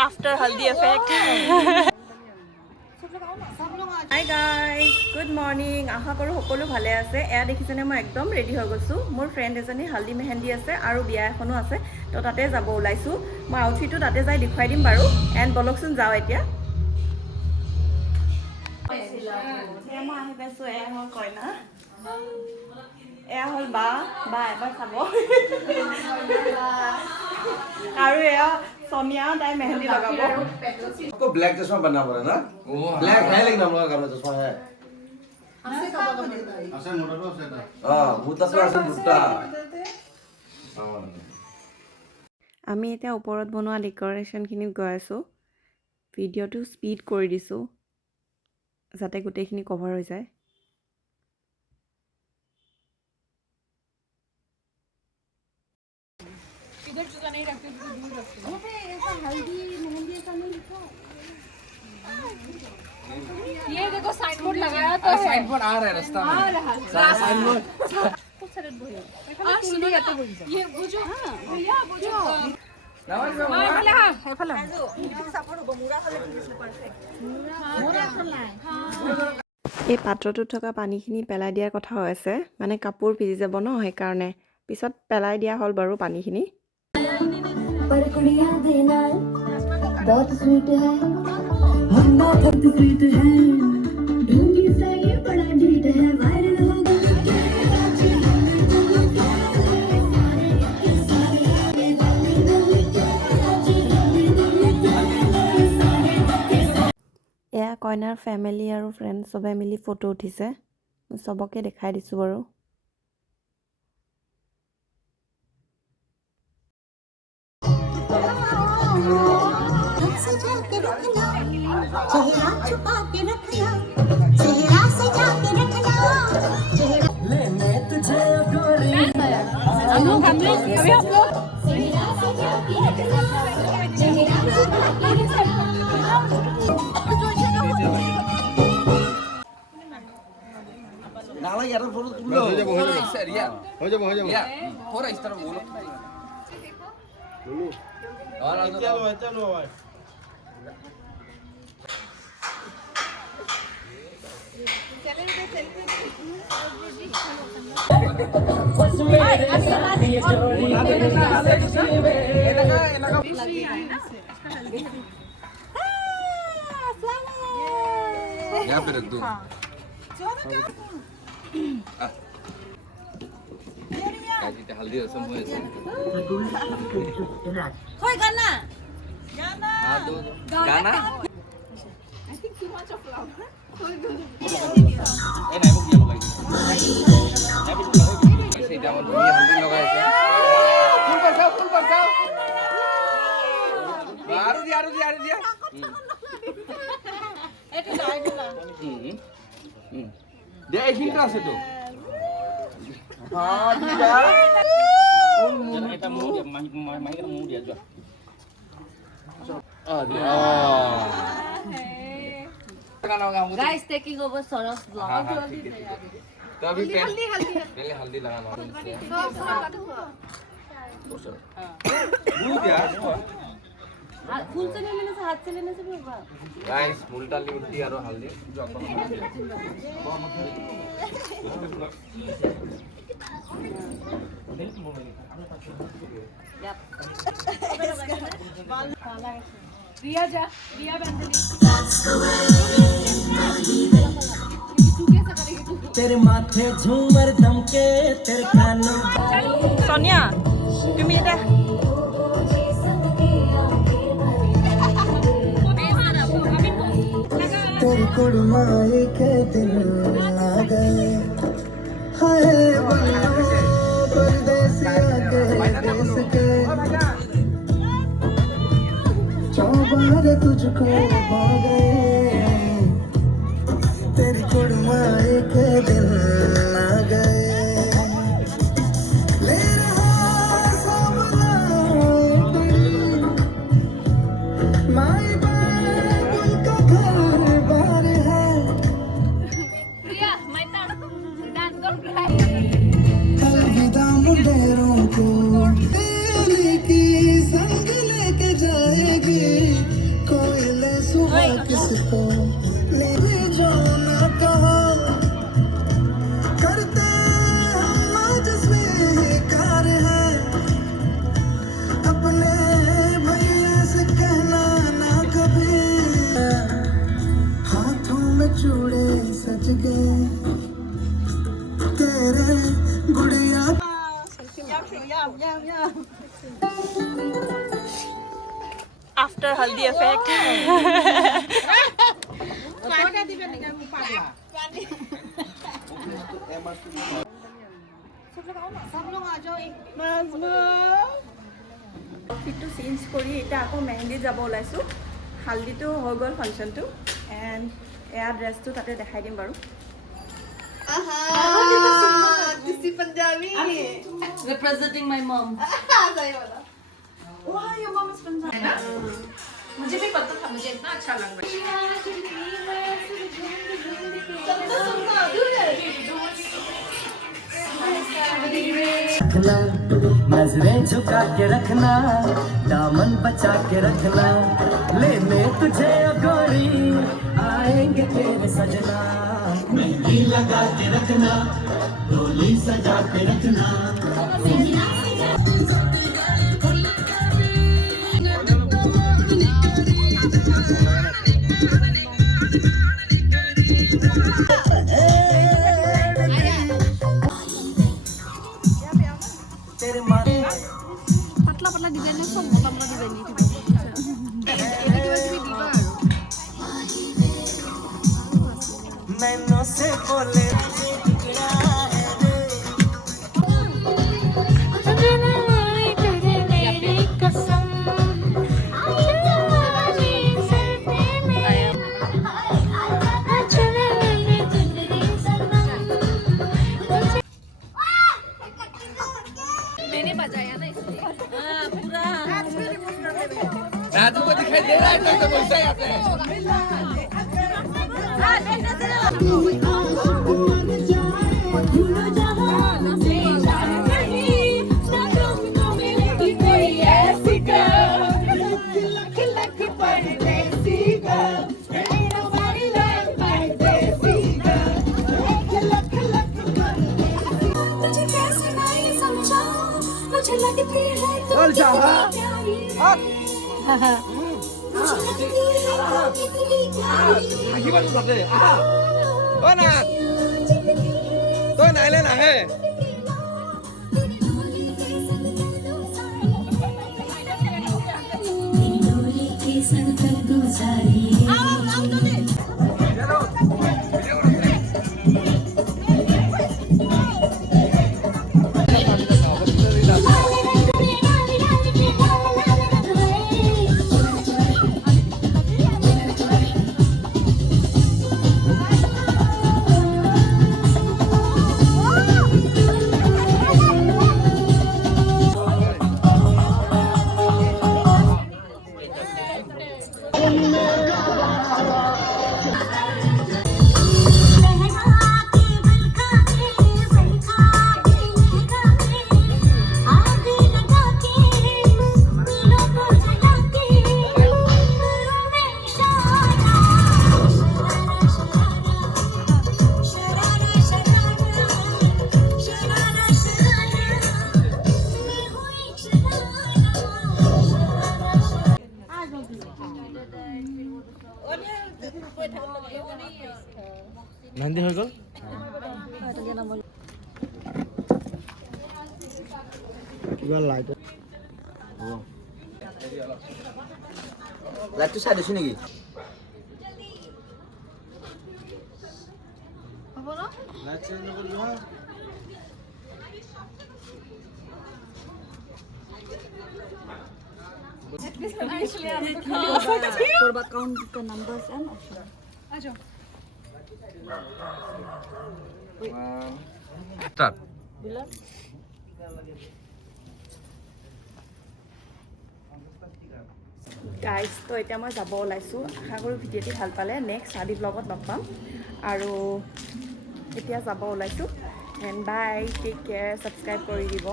After haldi effect hi guys good morning आशा करूँ সকলো ভালে আছে এয়া দেখিছেনে মই একদম ৰেডি হৈ গৈছোঁ মোৰ ফ্ৰেণ্ড এজনী হালদি মেহেন্দি আছে আৰু বিয়া এখনো আছে তো তাতে যাব ওলাইছোঁ মই আউটফিটটো তাতে যাই দেখুৱাই দিম বাৰু এণ্ড বলকচোন যাওঁ এতিয়া মই আহি পাইছোঁ এয়া হ'ল কইনা এয়া হ'ল বা এবাৰ চাব আৰু এয়া सोनिया टाइम मेहंदी लगाबो आपको ब्लैक चश्मा बनना पड़ा ना ब्लैक है लेकिन हम लोग का चश्मा है ऐसे मोटा तो ऐसे हां मुता से ऐसे मुटा আমি এতিয়া ওপৰত বনোৱা ডেকোৰেশনখিনিত গৈ আছোঁ ভিডিঅ'টো স্পীড কৰি দিছোঁ যাতে গোটেইখিনি কভাৰ হৈ যায় इधर चुका नहीं रखते दूर रखते ऐसा हल्दी मेहंदी ऐसा नहीं लिखा ये देखो साइन बोर्ड लगाया तो साइन बोर्ड आ रहा है रास्ता में आ रहा साइन बोर्ड खूब सारे बोल सुनो ये वो जो हां भैया वो जो वाला है फला सपोर्ट हो मुरा खाले परफेक्ट मुरा खाला এই পাত্ৰটোত থকা পানীখিনি পেলাই দিয়াৰ কথা হৈ আছে মানে কাপোৰ ভিজি যাব ন সেইকাৰণে পিছত পেলাই দিয়া হ'ল বাৰু পানীখিনি पर कुड़ियां दे नाल बहुत स्वीट है मुन्ना बहुत स्वीट है ढूंढी सा ये बड़ा ढीठ है वायरल हो এয়া কইনাৰ ফ্যামিলি আৰু ফ্ৰেন্ড সবে মিলি ফটো উঠিছে সবকে দেখাই দিছো বাৰু चेहरा छुपा के रखना चेहरा सजा के रखना लेने तुझे गोरी हम लोग अभी आप लोग चेहरा सजा के रखना चेहरा छुपा के रखना नाला यार फोटो तुम लो हो जाओ या थोड़ा इस तरफ बोलो और चलो भाई यहाँ पे रख दो हल्दी रसम हो गाना गाना I think too much of love ए नाही बघ येलो गाइस ऐसे जामन ये हल्दी लगाए फुल बरसाओ आरु दिया এটা যাইবে না দে এইখিনটা আছে তো हां दिया এটা মুহ দিয়া মাহিকে মুহ দিয়া যা गाइस टेकिंग ओवर सरस ब्लॉग तो अभी पहले हल्दी लगाना फूल से नहीं लेने से हाथ से लेने से भी होगा गाइस मुल्तानी मिट्टी और हल्दी जो अपन रिया बंदरी तेरे माथे झूमर दमके तेरे कानों सोनिया তুমি এটা तेरी कुड़माई के दिन आ गए हाय बन्नो परदेसिया के देश के चौबारे तुझको पा गए तेरी कुड़माई के दिन आ गए ले रहा सामना माई बाबुल का घर बार है रिया माय डांस कर अलविदा मुंडेरों को दिल की संग लेके जाएगी After haldi effect. Outfitটো চেঞ্জ কৰি এতিয়া আকৌ মেহেন্দি যাব ওলাইছোঁ হালদিটো হৈ গ'ল ফাংচনটো এণ্ড এয়া ড্ৰেছটো তাতে দেখাই দিম বাৰু Representing my mom. मुझे भी पता था मुझे इतना अच्छा लग रहा रखना नजरें झुका के रखना दामन बचा के रखना लेने तुझे ओ गोरी आएंगे तेरे सजना मेहंदी लगा के रखना डोली सजा के रखना तेरे मारे पतला डिजाइन है सब मोटा मोटा डिजाइन नहीं नैनों से बोले मैंने बजाया ना इसलिए राजू को दिखाई दे रहा है तो वैसा ही आते हैं चल जा आखी बात करते ओ ना तो नहीं लेना है মেহেন্দি হৈ গ'ল কিবা লাইট লাইটটো চাই দিছো নেকি লাইট চেঞ্জ নকৰিলো হা for account the numbers and option start guys তো এতিয়া মই যাব ওলাইছোঁ আশা কৰোঁ ভিডিঅ'টি ভাল পালে নেক্সট শাদি ব্লগত লগ পাম আৰু এতিয়া যাব ওলাইছোঁ and bye take care subscribe কৰি দিব